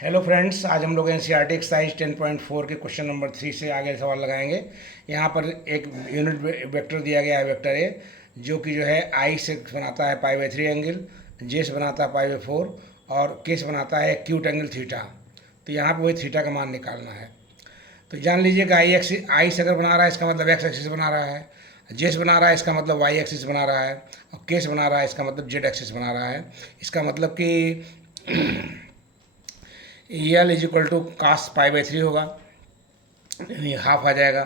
Hello friends, आज हम लोग एनसीईआरटी एक्सरसाइज 10.4 के क्वेश्चन नंबर 3 से आगे सवाल लगाएंगे। यहाँ पर एक यूनिट वेक्टर दिया गया है, वेक्टर ए, जो कि जो है आई से बनाता है पाई बाई 3 एंगल, जे से बनाता है पाई बाई 4 और के से बनाता है एक्यूट एंगल थीटा। तो यहाँ पर वही थीटा का मान निकालना है। तो जान लीजिएगा आई से अगर बना रहा है इसका मतलब एक्स एक्सिस बना रहा है, जे से बना रहा है इसका मतलब वाई एक्सिस बना रहा है, और के से बना रहा है इसका मतलब जेड एक्सिस बना रहा है। इसका मतलब कि L is equal to cos pi by 3 होगा, यानी हाफ आ जाएगा।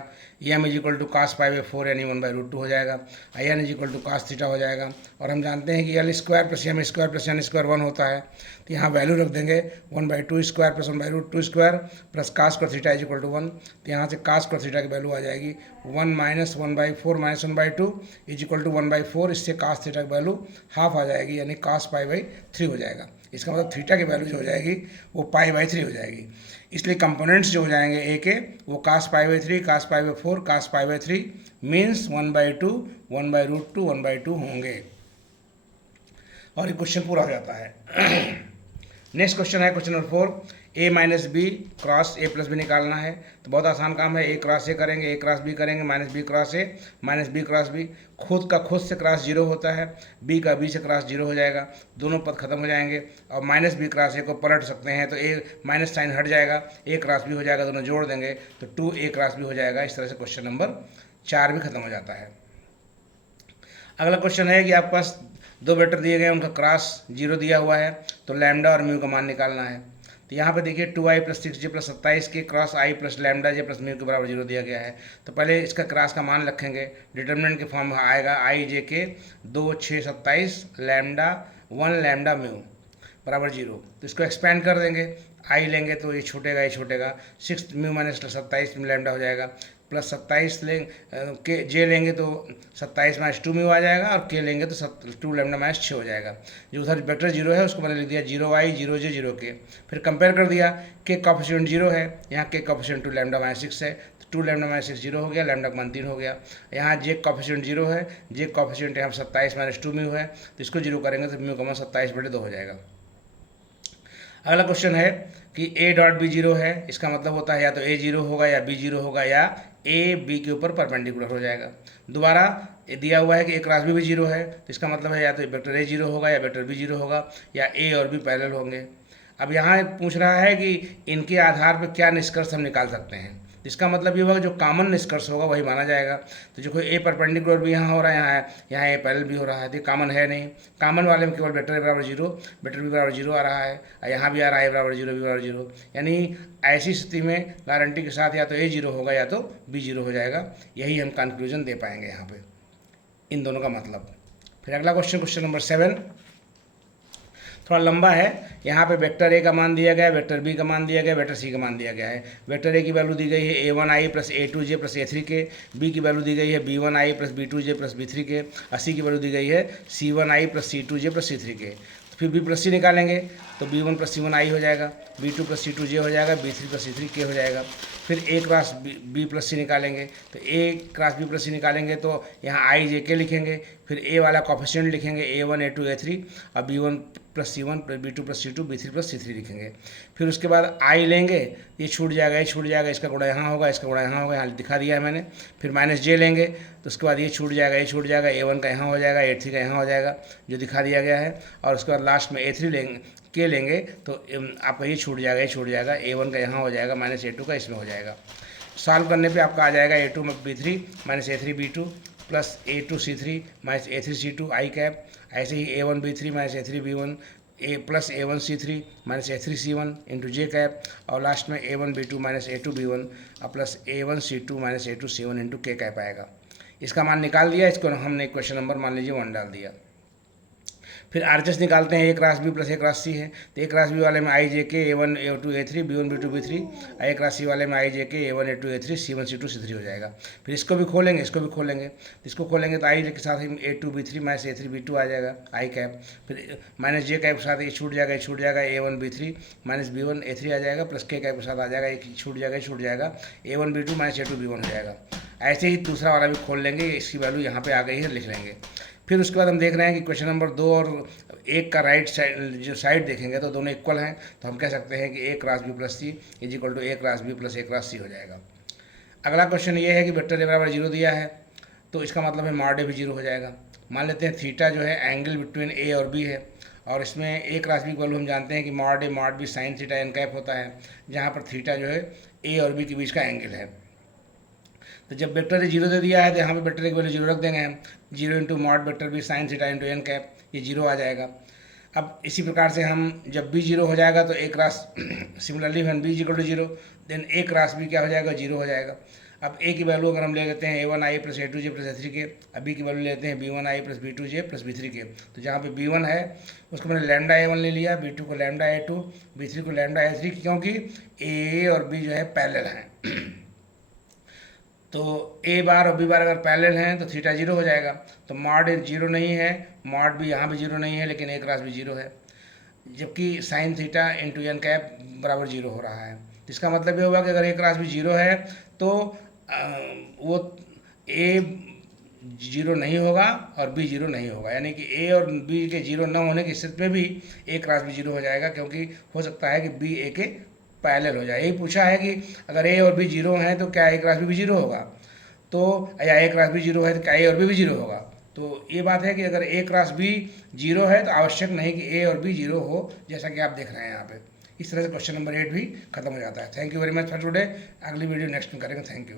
M is equal to cos pi by 4 यानी 1/√2 हो जाएगा। आई N is equal to cos theta हो जाएगा। और हम जानते हैं कि L square plus M square plus N square 1 होता है। तो यहाँ वैल्यू रख देंगे 1/2 square plus 1/√2 square plus cos square theta is equal to 1। तो यहाँ से कास स्क्वायर थीटा की वैल्यू आ जाएगी 1 minus 1/4 minus 1/2 is equal to 1/4। इससे कास थीटा की वैल्यू हाफ आ जाएगी, यानी कास पाई बाई 3 हो जाएगा। इसका मतलब थीटा की वैल्यू जो हो जाएगी वो पाई बाई 3 हो जाएगी। इसलिए कंपोनेंट्स जो हो जाएंगे ए के वो cos pi by 3, cos pi by 4, cos pi by 3 means 1/2, 1/√2, 1/2 होंगे। और ये क्वेश्चन पूरा हो जाता है। नेक्स्ट क्वेश्चन है question number 4, A minus B cross A plus B निकालना है। तो बहुत आसान काम है, ए क्रॉस ए करेंगे, ए क्रॉस बी करेंगे, minus B cross A, minus B cross B. खुद का खुद से क्रॉस 0 होता है, बी का बी से क्रॉस 0 हो जाएगा, दोनों पद खत्म हो जाएंगे। और माइनस बी क्रॉस ए को पलट सकते हैं, तो ए माइनस साइन हट जाएगा, ए क्रॉस बी हो जाएगा, दोनों जोड़ देंगे तो 2a क्रॉस बी हो जाएगा। इस तरह से क्वेश्चन नंबर 4 भी खत्म हो जाता है। अगला क्वेश्चन है कि आपके पास दो वेक्टर दिए गए हैं, उनका क्रॉस 0 दिया हुआ है, तो लैम्डा और म्यू का मान निकालना है। तो यहाँ पे देखिए 2i प्लस 6j प्लस 27 के cross i plus lambda J plus mu के बराबर 0 दिया गया है। तो पहले इसका क्रॉस का मान रखेंगे, डिटर्मिनेंट के फॉर्म में आएगा i j के 2 6 27 लैम्डा 1 लैम्डा म्यू बराबर 0। तो इसको एक्सपेंड कर देंगे, आई लेंगे तो ये छूटेगा 6 म्यू माइनस 27 लैम्डा हो जाएगा, प्लस 27 लेंगे के जे लेंगे तो 27 माइनस 2 म्यू आ जाएगा, और के लेंगे तो 2 लैम्डा माइनस 6 हो जाएगा। जो उधर वेक्टर 0 है उसको मैंने लिख दिया 0i 0j 0k। फिर कंपेयर कर दिया, के कॉफिशिएंट 0 है, यहाँ के कॉफिशिएंट 2 लैम्डा माइनस 6 है, तो 2 लैम्डा माइनस 6 0 हो गया, लैम्डा का मान 3 हो गया। यहाँ जे कॉफिशिएंट 0 है, जे कॉफिशिएंट यहाँ 27 माइनस 2 म्यू है, तो इसको 0 करेंगे तो म्यू का मान 27/2 हो जाएगा। अगला क्वेश्चन है कि ए डॉट बी 0 है, इसका मतलब होता है या तो ए 0 होगा या बी 0 होगा, या ए बी के ऊपर परपेंडिकुलर हो जाएगा। दोबारा दिया हुआ है कि ए क्रॉस बी भी 0 है, तो इसका मतलब है या तो वेक्टर ए 0 होगा या वेक्टर बी 0 होगा, या ए और बी पैरेलल होंगे। अब यहाँ पूछ रहा है कि इनके आधार पर क्या निष्कर्ष हम निकाल सकते हैं। इसका मतलब ये होगा जो कॉमन निष्कर्ष होगा वही माना जाएगा। तो जो कोई ए परपेंडिकुलर भी यहाँ हो रहा है, यहाँ ए पैरेलल भी हो रहा है, तो कॉमन है नहीं। कॉमन वाले में केवल वेक्टर ए बराबर 0, वेक्टर बी बराबर 0 आ रहा है, और यहाँ भी आ रहा है ए बराबर 0, बी बराबर 0। यानी ऐसी स्थिति में गारंटी के साथ या तो ए 0 होगा या तो बी 0 हो जाएगा। यही हम कंक्लूजन दे पाएंगे यहाँ पे इन दोनों का मतलब। फिर अगला क्वेश्चन, क्वेश्चन नंबर 7 थोड़ा लंबा है। यहाँ पे वेक्टर ए का मान दिया गया है, वेक्टर बी का मान दिया गया है, वेक्टर सी का मान दिया गया है। वेक्टर ए की वैल्यू दी गई है a1i plus a2j plus a3 के, बी की वैल्यू दी गई है b1i plus b2j plus b3 के, और सी की वैल्यू दी गई है c1i plus c2j plus c3 के। तो फिर b प्लस सी निकालेंगे तो b1 प्लस c1i हो जाएगा, b2 प्लस c2j हो जाएगा, b3 प्लस c3k हो जाएगा। फिर ए क्रॉस बी प्लस सी निकालेंगे, तो ए क्रॉस बी प्लस सी निकालेंगे तो यहाँ आई जे के लिखेंगे, फिर ए वाला कॉफिशिएंट लिखेंगे a1 a2 a3, और b1 plus c1 plus b2 plus c2 b3 plus c3 लिखेंगे। फिर उसके बाद आई लेंगे, ये छूट जाएगा, ये छूट जाएगा, इसका गुणा यहाँ होगा, इसका गुणा यहाँ होगा, यहाँ दिखा दिया है मैंने। फिर माइनस जे लेंगे तो उसके बाद ये छूट जाएगा, ये छूट जाएगा, a1 का यहाँ हो जाएगा, a3 का यहाँ हो जाएगा, जो दिखा दिया गया है। और उसके बाद लास्ट में a3 लेंगे के लेंगे तो आपका ये छूट जाएगा, ये छूट जाएगा, a1 का यहाँ हो जाएगा, माइनस a2 का इसमें हो जाएगा। सॉल्व करने पे आपका आ जाएगा a2 b3 minus a3 b2 plus a2 c3 minus a3 c2 I cap. ऐसे ही a1 b3 minus a3 b1 ए plus a1 c3 minus a3 c1 into J cap, और लास्ट में a1 b2 minus a2 b1 और plus a1 c2 minus a2 c1 into K cap आएगा। इसका मान निकाल दिया, इसको हमने क्वेश्चन नंबर मान लीजिए 1 डाल दिया। फिर आरएचएस निकालते हैं, ए cross B plus A cross सी है, तो ए क्रॉस बी वाले में आई जे के a1 a2 a3 b1 b2 b3, ए क्रॉस सी वाले में आई जे के a1 a2 a3 c1 c2 c3 हो जाएगा। फिर इसको भी खोलेंगे, इसको भी खोलेंगे, तो इसको खोलेंगे तो आई के साथ ही a2 b3 minus a3 b2 आ जाएगा आई कैप। फिर माइनस जे कैप के साथ ये छूट जाएगा, ये छूट जाएगा, a1 b3 minus b1 a3 आ जाएगा, प्लस के कैप के साथ आ जाएगा, एक छूट जाएगा, ये छूट जाएगा, a1 b2 minus a2 b1 हो जाएगा। ऐसे ही दूसरा वाला भी खोल लेंगे, इसकी वैल्यू यहाँ पे आ गई है, लिख लेंगे। फिर उसके बाद हम देख रहे हैं कि क्वेश्चन नंबर 2 और एक का राइट साइड जो साइड देखेंगे तो दोनों इक्वल हैं, तो हम कह सकते हैं कि A cross B plus C is equal to A cross B plus A cross C हो जाएगा। अगला क्वेश्चन ये है कि वेक्टर ए बराबर जीरो दिया है, तो इसका मतलब है मॉड ए भी जीरो हो जाएगा। मान लेते हैं थीटा जो है एंगल बिटवीन ए और बी है, और इसमें ए क्रॉस बी इक्वल हम जानते हैं कि mod A mod B sine theta N cap होता है, जहाँ पर थीटा जो है ए और बी के बीच का एंगल है। तो जब वेक्टर ए जीरो दे दिया है तो यहाँ पे वेक्टर ए की वैल्यू जीरो रख देंगे हम, zero into mod vector B sine theta into N cap, ये जीरो आ जाएगा। अब इसी प्रकार से हम जब बी जीरो हो जाएगा तो A cross similarly when B equal to zero then A cross B क्या हो जाएगा, जीरो हो जाएगा। अब ए की वैल्यू अगर हम ले लेते हैं A one I plus A two J plus A three K, अब बी की वैल्यू लेते हैं B one I plus B two J plus B three K, तो जहाँ पे बी वन है उसको मैंने लैम्डा ए वन ले लिया, बी टू को lambda A two, B three को लैम्डा ए थ्री, क्योंकि ए और बी जो है पैरेलल हैं। तो ए बार और बी बार अगर पैरेलल हैं तो थीटा जीरो हो जाएगा। तो मॉड ए जीरो नहीं है, मॉड बी यहाँ भी जीरो नहीं है, लेकिन ए क्रॉस भी जीरो है, जबकि sine theta into N cap बराबर जीरो हो रहा है। इसका मतलब ये होगा कि अगर ए क्रॉस भी जीरो है तो वो ए जीरो नहीं होगा और बी जीरो नहीं होगा, यानी कि ए और बी के जीरो न होने की स्थिति में भी ए क्रॉस भी जीरो हो जाएगा, क्योंकि हो सकता है कि बी ए के पैरेलल हो जाए। यही पूछा है कि अगर ए और बी जीरो हैं तो क्या ए क्रॉस बी भी जीरो होगा, तो या ए क्रॉस बी जीरो है तो क्या ए और बी भी जीरो होगा। तो ये बात है कि अगर ए क्रॉस बी जीरो है तो आवश्यक नहीं कि ए और बी जीरो हो, जैसा कि आप देख रहे हैं यहाँ पे। इस तरह से क्वेश्चन नंबर 8 भी खत्म हो जाता है। Thank you very much for today. अगली वीडियो नेक्स्ट में करेंगे। Thank you.